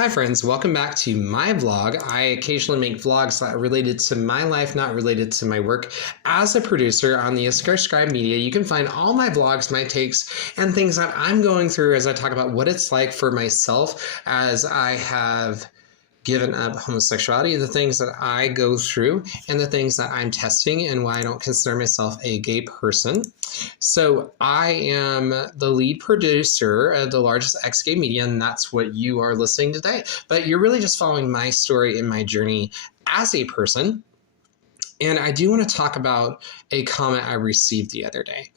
Hi friends, welcome back to my vlog. I occasionally make vlogs that are related to my life, not related to my work. As a producer on the Issachar Scribe Media, you can find all my vlogs, my takes, and things that I'm going through as I talk about what it's like for myself as I have given up homosexuality, the things that I go through, and the things that I'm testing, and why I don't consider myself a gay person. So I am the lead producer of the largest ex-gay media, and that's what you are listening to today. But you're really just following my story and my journey as a person. And I do want to talk about a comment I received the other day.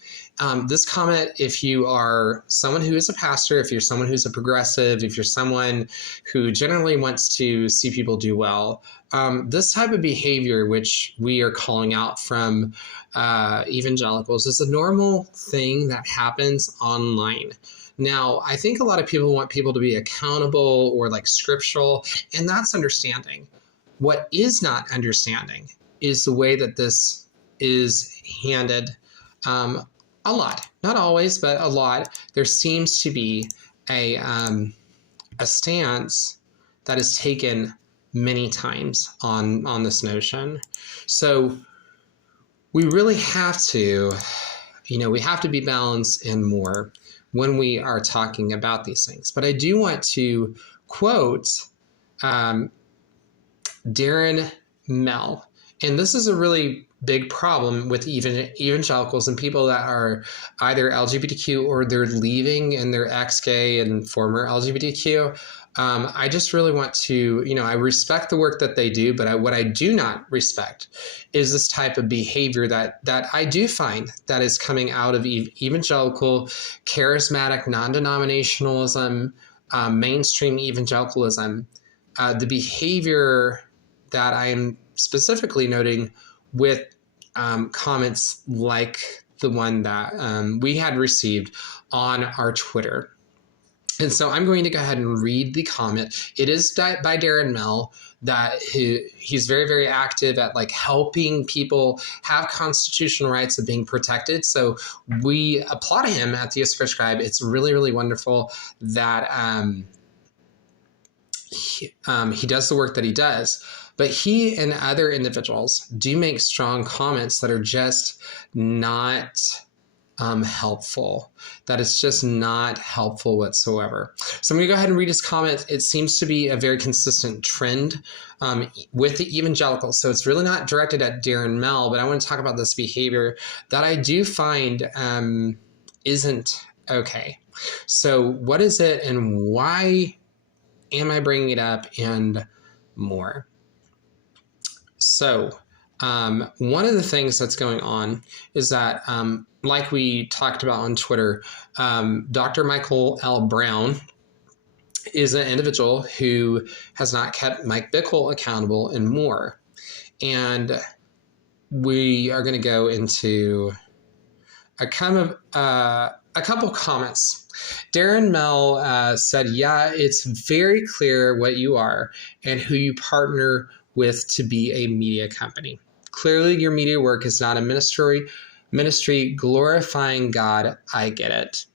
This comment, if you are someone who is a pastor, if you're someone who's a progressive, if you're someone who generally wants to see people do well, this type of behavior, which we are calling out from evangelicals, is a normal thing that happens online. Now, I think a lot of people want people to be accountable or like scriptural, and that's understanding. What is not understanding is the way that this is handed. A lot, not always, but a lot. There seems to be a stance that is taken many times on this notion. So we really have to, we have to be balanced and more when we are talking about these things. But I do want to quote Darren Mell. And this is a really big problem with evangelicals and people that are either LGBTQ or they're leaving and they're ex-gay and former LGBTQ. I just really want to, I respect the work that they do, but what I do not respect is this type of behavior that I do find that is coming out of evangelical, charismatic, non-denominationalism, mainstream evangelicalism. The behavior that I'm specifically noting with comments like the one that we had received on our Twitter. And so I'm going to go ahead and read the comment. It is by Darren Mell, that he's very, very active at like helping people have constitutional rights of being protected. So we applaud him at the Issachar Scribe. It's really, really wonderful that he does the work that he does. But he and other individuals do make strong comments that are just not helpful. That is just not helpful whatsoever. So I'm going to go ahead and read his comment. It seems to be a very consistent trend with the evangelicals. So it's really not directed at Darren Mell, but I want to talk about this behavior that I do find isn't okay. So what is it and why am I bringing it up and more? So one of the things that's going on is that, like we talked about on Twitter, Dr. Michael L. Brown is an individual who has not kept Mike Bickle accountable and more. And we are going to go into a couple comments. Darren Mell said, yeah, it's very clear what you are and who you partner with to be a media company. Clearly, your media work is not a ministry glorifying God. I get it.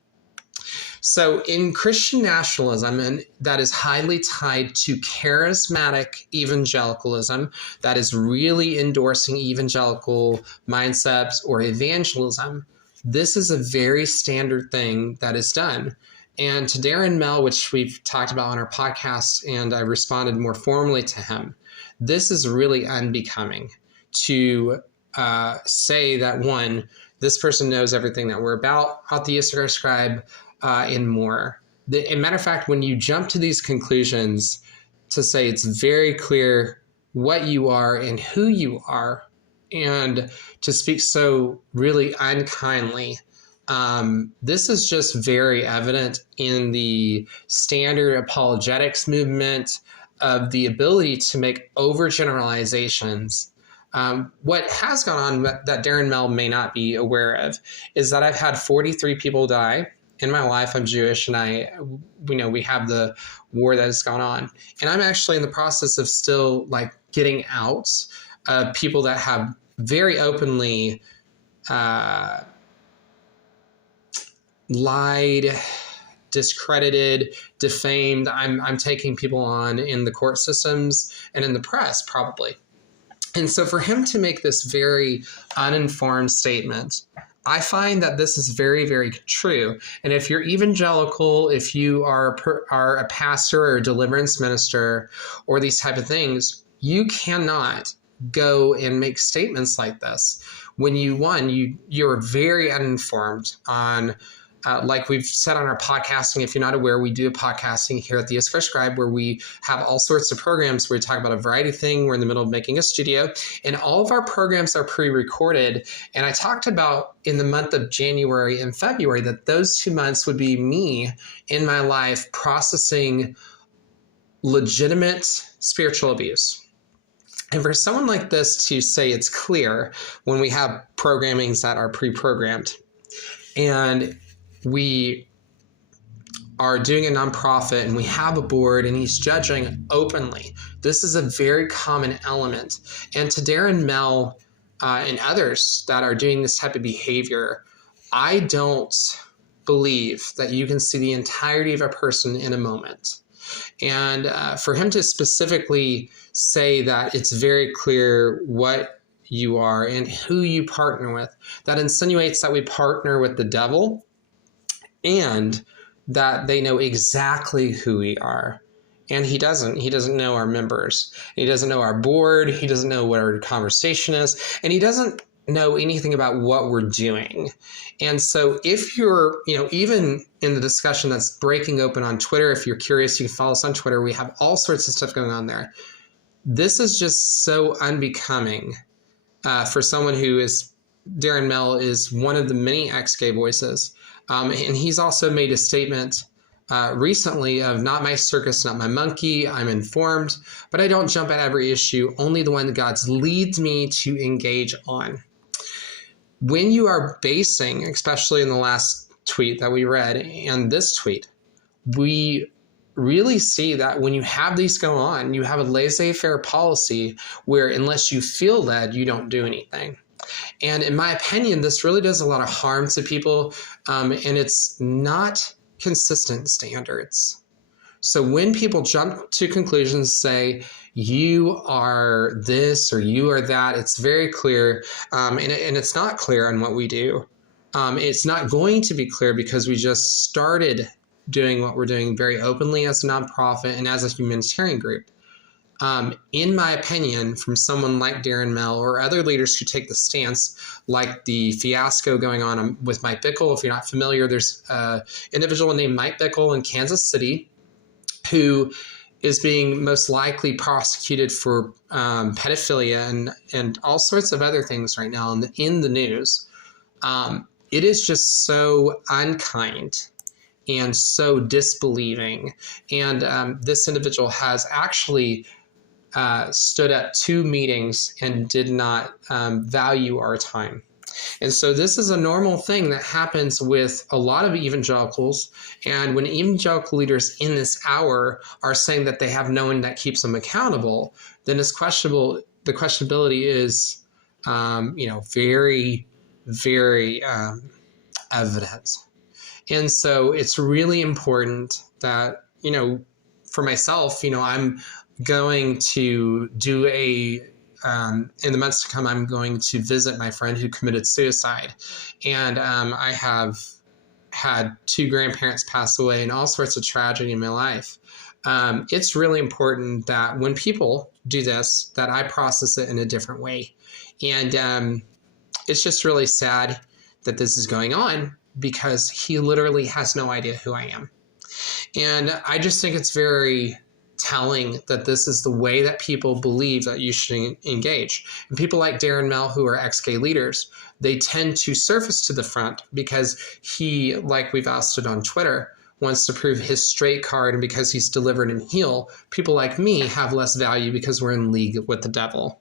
So in Christian nationalism, and that is highly tied to charismatic evangelicalism, that is really endorsing evangelical mindsets or evangelism, this is a very standard thing that is done. And to Darren Mell, which we've talked about on our podcast, and I responded more formally to him, this is really unbecoming to say that, one, this person knows everything that we're about at the Issachar Scribe and more. As a matter of fact, when you jump to these conclusions to say it's very clear what you are and who you are, and to speak so really unkindly, this is just very evident in the standard apologetics movement of the ability to make overgeneralizations. What has gone on that Darren Mell may not be aware of is that I've had 43 people die in my life. I'm Jewish, and we have the war that has gone on, and I'm actually in the process of still like getting out people that have very openly lied discredited, defamed. I'm taking people on in the court systems and in the press, probably. And so for him to make this very uninformed statement, I find that this is very, very true. And if you're evangelical, if you are a pastor or a deliverance minister or these type of things, you cannot go and make statements like this when you're very uninformed on, like we've said on our podcasting. If you're not aware, we do a podcasting here at the Issachar Scribe where we have all sorts of programs where we talk about a variety of things. We're in the middle of making a studio, and all of our programs are pre-recorded. And I talked about in the month of January and February that those 2 months would be me in my life processing legitimate spiritual abuse. And for someone like this to say it's clear when we have programmings that are pre-programmed, and we are doing a nonprofit and we have a board and he's judging openly, this is a very common element. And to Darren Mell and others that are doing this type of behavior, I don't believe that you can see the entirety of a person in a moment. And for him to specifically say that it's very clear what you are and who you partner with, that insinuates that we partner with the devil and that they know exactly who we are. And he doesn't know our members. He doesn't know our board. He doesn't know what our conversation is. And he doesn't know anything about what we're doing. And so if you're, even in the discussion that's breaking open on Twitter, if you're curious, you can follow us on Twitter. We have all sorts of stuff going on there. This is just so unbecoming for someone who is, Darren Mell is one of the many ex-gay voices. And he's also made a statement recently of not my circus, not my monkey. I'm informed, but I don't jump at every issue, only the one that God leads me to engage on. When you are basing, especially in the last tweet that we read and this tweet, we really see that when you have these go on, you have a laissez-faire policy where unless you feel led, you don't do anything. And in my opinion, this really does a lot of harm to people, and it's not consistent standards. So when people jump to conclusions, say, you are this or you are that, it's very clear, and it's not clear on what we do. It's not going to be clear because we just started doing what we're doing very openly as a nonprofit and as a humanitarian group. In my opinion, from someone like Darren Mell or other leaders who take the stance, like the fiasco going on with Mike Bickle. If you're not familiar, there's an individual named Mike Bickle in Kansas City who is being most likely prosecuted for pedophilia and all sorts of other things right now in the news. It is just so unkind and so disbelieving. And this individual has actually stood at 2 meetings and did not value our time. And so this is a normal thing that happens with a lot of evangelicals. And when evangelical leaders in this hour are saying that they have no one that keeps them accountable, then it's questionable. The questionability is, very, very evident. And so it's really important that, for myself, I'm going to do in the months to come, I'm going to visit my friend who committed suicide. And I have had 2 grandparents pass away and all sorts of tragedy in my life. It's really important that when people do this, that I process it in a different way. And it's just really sad that this is going on because he literally has no idea who I am. And I just think it's very telling that this is the way that people believe that you should engage. And people like Darren Mell, who are ex-gay leaders, they tend to surface to the front because he, like we've asked it on Twitter, wants to prove his straight card, and because he's delivered and healed, people like me have less value because we're in league with the devil.